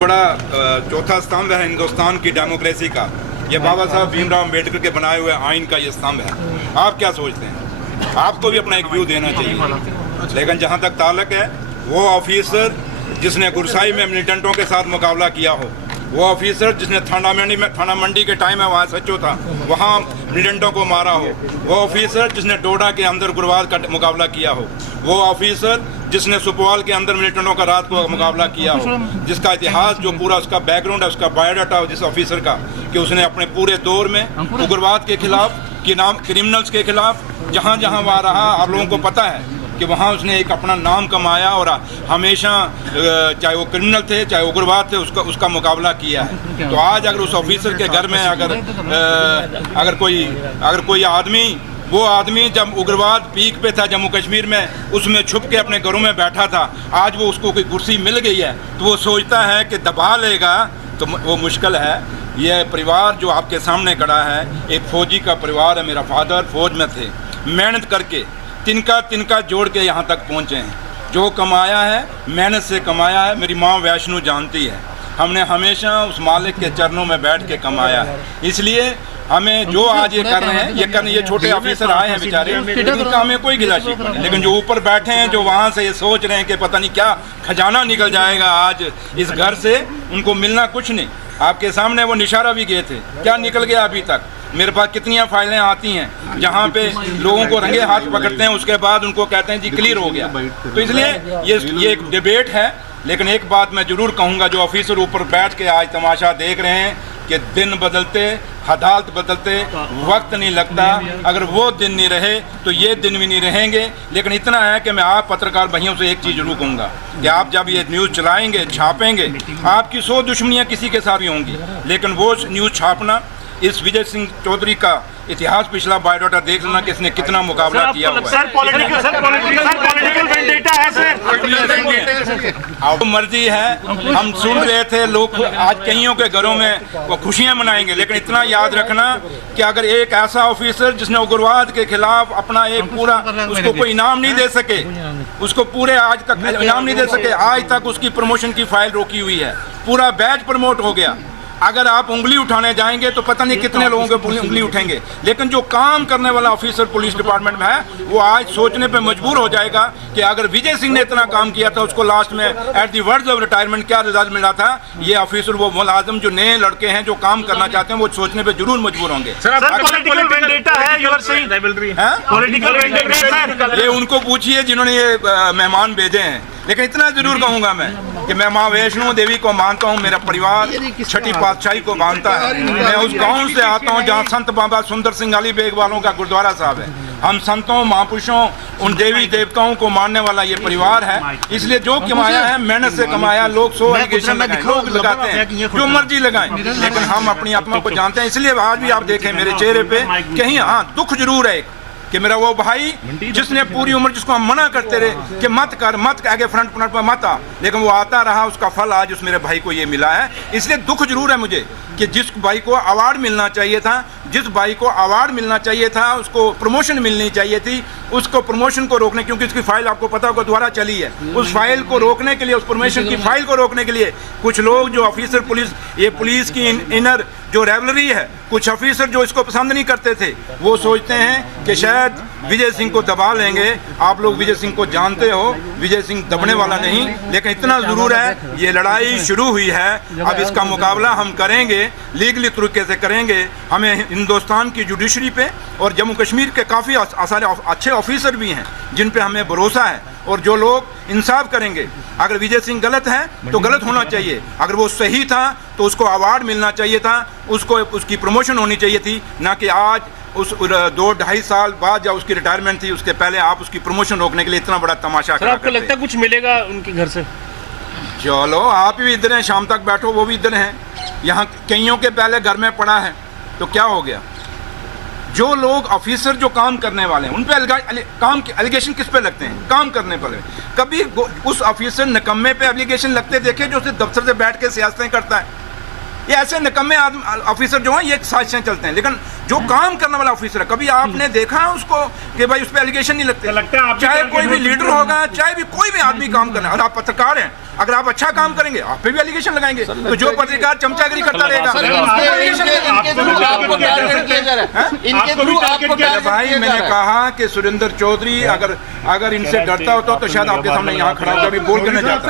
बड़ा चौथा स्तंभ है हिंदुस्तान की डेमोक्रेसी का। ये बाबा साहब भीमराव अम्बेडकर के बनाए हुए आइन का ये स्तंभ है। आप क्या सोचते हैं? आपको भी अपना एक व्यू देना चाहिए। लेकिन जहाँ तक ताल्लुक है, वो ऑफिसर जिसने गुरसाई में मिलिटेंटों के साथ मुकाबला किया हो, वो ऑफिसर जिसने थाना मंडी के टाइम में वहाँ सच्चो था, वहाँ मिलिटेंटों को मारा हो, वो ऑफिसर जिसने डोडा के अंदर गुरवाल का मुकाबला किया हो, वो ऑफिसर जिसने सुपवाल के अंदर मिलिटेंटों का रात को मुकाबला किया हो, जिसका इतिहास जो पूरा उसका बैकग्राउंड है, उसका बायोडाटा हो जिस ऑफिसर का, कि उसने अपने पूरे दौर में उग्रवाद के खिलाफ, क्रिमिनल्स के खिलाफ जहाँ जहाँ वहाँ रहा, आप लोगों को पता है कि वहाँ उसने एक अपना नाम कमाया और हमेशा चाहे वो क्रिमिनल थे चाहे उग्रवाद थे उसका मुकाबला किया है। तो आज अगर उस ऑफिसर के घर में अगर कोई आदमी, वो आदमी जब उग्रवाद पीक पे था जम्मू कश्मीर में, उसमें छुप के अपने घरों में बैठा था, आज वो उसको कोई कुर्सी मिल गई है तो वो सोचता है कि दबा लेगा, तो वो मुश्किल है। ये परिवार जो आपके सामने खड़ा है, एक फौजी का परिवार है। मेरा फादर फौज में थे, मेहनत करके तिनका जोड़ के यहाँ तक पहुँचे हैं। जो कमाया है मेहनत से कमाया है। मेरी माँ वैष्णो जानती है, हमने हमेशा उस मालिक के चरणों में बैठ के कमाया है। इसलिए हमें जो आज ये कर रहे हैं, ये छोटे ऑफिसर आए हैं बेचारे, इनका हमें कोई गिला शिकवा नहीं। लेकिन जो ऊपर बैठे हैं, जो वहाँ से ये सोच रहे हैं कि पता नहीं क्या खजाना निकल जाएगा आज इस घर से, उनको मिलना कुछ नहीं। आपके सामने वो निशारा भी गए थे, क्या निकल गया अभी तक? मेरे पास कितनी फाइलें आती हैं जहाँ पे लोगों को रंगे हाथ पकड़ते हैं, उसके बाद उनको कहते हैं जी क्लियर हो गया। तो इसलिए ये एक डिबेट है। लेकिन एक बात मैं जरूर कहूँगा, जो ऑफिसर ऊपर बैठ के आज तमाशा देख रहे हैं कि दिन बदलते, हालात बदलते वक्त नहीं लगता, अगर वो दिन नहीं रहे तो ये दिन भी नहीं रहेंगे। लेकिन इतना है कि मैं आप पत्रकार भाइयों से एक चीज़ जरूर कहूँगा कि आप जब ये न्यूज़ चलाएंगे, छापेंगे, आपकी 100 दुश्मनियाँ किसी के साथ भी होंगी, लेकिन वो न्यूज़ छापना, इस विजय सिंह चौधरी का इतिहास पिछला बायोडाटा देख लेना कि इसने कितना मुकाबला किया हुआ है। सर पॉलिटिकल वेंडेटा है सर। अब मर्जी है। हम सुन रहे थे लोग आज कईयों के घरों में वो खुशियां मनाएंगे, लेकिन इतना याद रखना कि अगर एक ऐसा ऑफिसर जिसने उग्रवाद के खिलाफ अपना एक पूरा, उसको कोई इनाम नहीं दे सके, उसको पूरे आज तक इनाम नहीं दे सके, आज तक उसकी प्रमोशन की फाइल रोकी हुई है, पूरा बैच प्रमोट हो गया। अगर आप उंगली उठाने जाएंगे तो पता नहीं कितने लोगों के उंगली उठेंगे। लेकिन जो काम करने वाला ऑफिसर पुलिस डिपार्टमेंट में है, वो आज सोचने पे मजबूर हो जाएगा कि अगर विजय सिंह ने इतना काम किया था, उसको लास्ट में at the words of retirement क्या रिजल्ट मिला था, ये ऑफिसर, वो मुलाजिम, जो नए लड़के हैं जो काम करना चाहते हैं, वो सोचने पे जरूर मजबूर होंगे। ये उनको पूछिए जिन्होंने ये मेहमान भेजे हैं। लेकिन इतना जरूर कहूँगा मैं कि मैं माँ वैष्णो देवी को मानता हूँ, मेरा परिवार छठी पातशाही को मानता है। मैं उस गांव से आता हूँ जहाँ संत बाबा सुंदर सिंह अली बेग वालों का गुरुद्वारा साहब है। हम संतों, महापुरुषों, उन देवी देवताओं को मानने वाला ये परिवार है। इसलिए जो कमाया है मेहनत से कमाया। लोग 100 एलिगेशन लगाते हैं, जो मर्जी लगाएं, लेकिन हम अपनी आत्मा को जानते हैं। इसलिए आज भी आप देखें मेरे चेहरे पे कहीं दुख जरूर है कि मेरा वो भाई जिसने पूरी उम्र, जिसको हम मना करते रहे कि मत कर, आगे फ्रंट पर मत आ, लेकिन वो आता रहा, उसका फल आज उस मेरे भाई को ये मिला है। इसलिए दुख जरूर है मुझे कि जिस भाई को अवार्ड मिलना चाहिए था, उसको प्रमोशन मिलनी चाहिए थी, उसको प्रमोशन को रोकने, क्योंकि उसकी फाइल आपको पता होगा दोबारा चली है, उस फाइल को रोकने के लिए, उस प्रमोशन की फाइल को रोकने के लिए कुछ लोग जो ऑफिसर पुलिस की इनर जो रेवलरी है, कुछ ऑफिसर जो इसको पसंद नहीं करते थे, वो सोचते हैं कि शायद विजय सिंह को दबा लेंगे। आप लोग विजय सिंह को जानते हो, विजय सिंह दबने वाला नहीं। लेकिन इतना जरूर है, ये लड़ाई शुरू हुई है, अब इसका मुकाबला हम करेंगे, लीगली तरीके से करेंगे। हमें हिंदुस्तान की जुडिशरी पे और जम्मू कश्मीर के काफ़ी सारे अच्छे ऑफिसर भी हैं जिन पे हमें भरोसा है, और जो लोग इंसाफ करेंगे। अगर विजय सिंह गलत है तो गलत होना चाहिए, अगर वो सही था तो उसको अवार्ड मिलना चाहिए था, उसको उसकी प्रमोशन होनी चाहिए थी, ना कि आज उस 2-2.5 साल बाद जब उसकी रिटायरमेंट थी, उसके पहले आप उसकी प्रमोशन रोकने के लिए इतना बड़ा तमाशा करा। आपको लगता है कुछ मिलेगा उनके घर से? चलो, आप भी इधर हैं, शाम तक बैठो, वो भी इधर हैं। यहाँ कईयों के पहले घर में पड़ा है, तो क्या हो गया? जो लोग ऑफिसर जो काम करने वाले हैं, उन पे काम के एलिगेशन किस पे लगते हैं? काम करने पर। कभी उस ऑफिसर निकम्मे पे एलिगेशन लगते देखे जो सिर्फ दफ्तर से बैठ के सियासतें करता है? ये ऐसे निकम्मे ऑफिसर जो हैं, ये साजिशें चलते हैं। लेकिन जो काम करने वाला ऑफिसर है, कभी आपने देखा है उसको कि भाई उस पर एलिगेशन नहीं लगते? लगता है आप चाहे कोई भी लीडर होगा, चाहे भी कोई भी आदमी काम करना, और आप पत्रकार हैं, अगर आप अच्छा काम करेंगे आप पे भी एलिगेशन लगाएंगे। तो जो पत्रकार चमचागिरी करता रहेगा भाई, मैंने कहा कि सुरेंद्र चौधरी अगर इनसे डरता होता तो शायद आपके सामने यहाँ खड़ा होकर अभी बोल के न जाता।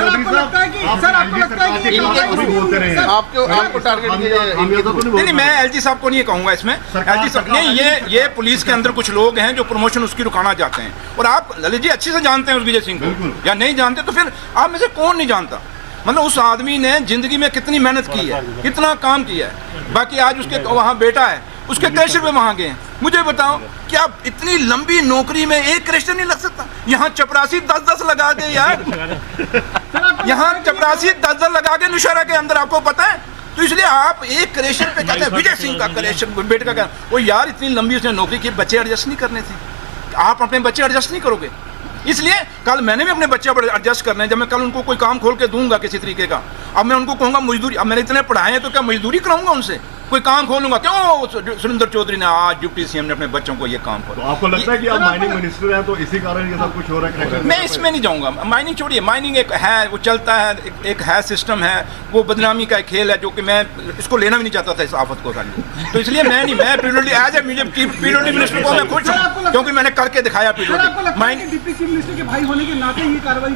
नहीं, मैं एलजी साहब को नहीं कहूंगा इसमें। एलजी साहब नहीं, ये पुलिस के अंदर कुछ लोग हैं जो प्रमोशन उसकी रुकाना चाहते हैं, और आप ललित जी अच्छे से जानते हैं उस विजय सिंह को, या नहीं जानते तो फिर आप में से कौन नहीं जानता? मतलब उस आदमी ने जिंदगी में कितनी मेहनत की है, कितना काम किया है। बाकी आज उसके वहाँ बेटा है, उसके क्रैशर पे वहाँ गए हैं। मुझे बताओ, क्या इतनी लंबी नौकरी में एक क्रैशर नहीं लग सकता? यहाँ चपरासी 10-10 लगा के यार, यहाँ चपरासी 10-10 लगा के नौशहरा के अंदर, आपको पता है? तो इसलिए आप एक क्रैशर पे कहते हैं विजय सिंह का क्रैशर बेटे का, वो यार इतनी लंबी उसने नौकरी की, बच्चे एडजस्ट नहीं करने थे। आप अपने बच्चे एडजस्ट नहीं करोगे, इसलिए कल मैंने भी अपने बच्चे पर एडजस्ट करना है। जब मैं कल उनको कोई काम खोल के दूंगा किसी तरीके का, अब मैं उनको कहूंगा मजदूरी, अब मैंने इतने पढ़ाए हैं तो क्या मजदूरी कराऊंगा उनसे? कोई काम खोलूंगा क्यों? सुरेंद्र चौधरी ने आज डिप्टी सीएम ने अपने बच्चों को ये काम खोला। तो आपको लगता है कि आप माइनिंग मिनिस्टर हैं तो इसी कारण ये सब कुछ हो रहा है? मैं इसमें नहीं जाऊंगा। माइनिंग छोड़िए, माइनिंग एक है, वो चलता है, एक है सिस्टम है, वो बदनामी का एक खेल है जो कि मैं इसको लेना भी नहीं चाहता था इस आफत को खाली। तो इसलिए मैं नहीं, मैं PWD as a PWD minister को मैं खुश हूँ क्योंकि मैंने करके दिखाया पीडब्ल्यूडी। डिप्टी चीफ मिनिस्टर के भाई होने के नाते ये कार्रवाई,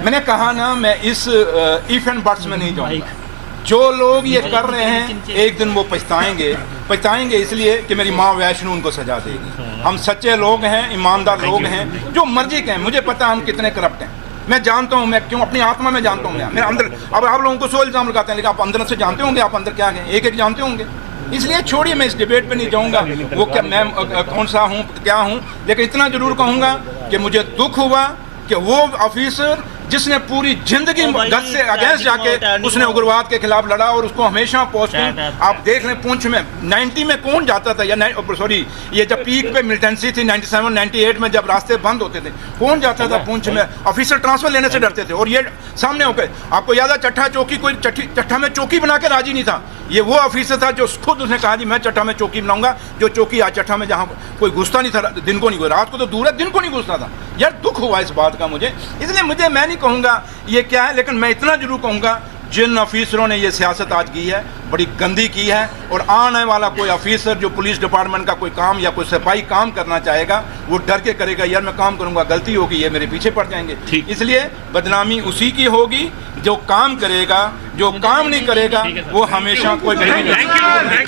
मैंने कहा ना, मैं इस इफ एंड बट्स में नहीं जाऊंगा। जो लोग ये कर रहे हैं एक दिन वो पछताएंगे इसलिए कि मेरी माँ वैष्णो उनको सजा देगी। हम सच्चे लोग हैं, ईमानदार लोग हैं, जो मर्जी के हैं। मुझे पता है हम कितने करप्ट हैं, मैं जानता हूँ, मैं क्यों अपनी आत्मा में जानता हूँ। मेरे अंदर, अब आप लोगों को 100 इल्जाम लगाते हैं, लेकिन आप अंदर से जानते होंगे आप अंदर क्या हैं, एक जानते होंगे। इसलिए छोड़िए, मैं इस डिबेट पे नहीं जाऊंगा वो क्या मैं कौन सा हूँ क्या हूँ, लेकिन इतना जरूर कहूँगा कि मुझे दुख हुआ कि वो ऑफिसर जिसने पूरी जिंदगी गद से अगेंस्ट जाके उसने उग्रवाद के खिलाफ लड़ा, और उसको हमेशा पोस्टिंग आप देख लें पुंछ में 90 में कौन जाता था, या सॉरी ये जब पीक पे मिलिटेंसी थी 97 98 में जब रास्ते बंद होते थे, कौन जाता था पुंछ में? ऑफिसर ट्रांसफर लेने से डरते थे। और ये सामने होकर आपको याद है, चट्ठा चौकी, कोई चट्ठा में चौकी बना के राजी नहीं था। ये वो ऑफिसर था जो खुद उसने कहा जी मैं चट्ठा में चौकी बनाऊंगा, जो चौकी आज चट्ठा में जहाँ कोई घुसता नहीं था, दिन को नहीं, कोई रात को तो दूर है, दिन को नहीं घुसता था। यार दुख हुआ इस बात का मुझे, इसलिए मैं नहीं कहूँगा ये क्या है, लेकिन मैं इतना जरूर कहूँगा जिन ऑफिसरों ने ये सियासत आज की है बड़ी गंदी की है, और आने वाला कोई ऑफिसर जो पुलिस डिपार्टमेंट का कोई काम या कोई सिपाही काम करना चाहेगा वो डर के करेगा, यार मैं काम करूँगा, गलती होगी, ये मेरे पीछे पड़ जाएंगे। इसलिए बदनामी उसी की होगी जो काम करेगा, जो काम नहीं करेगा वो हमेशा कोई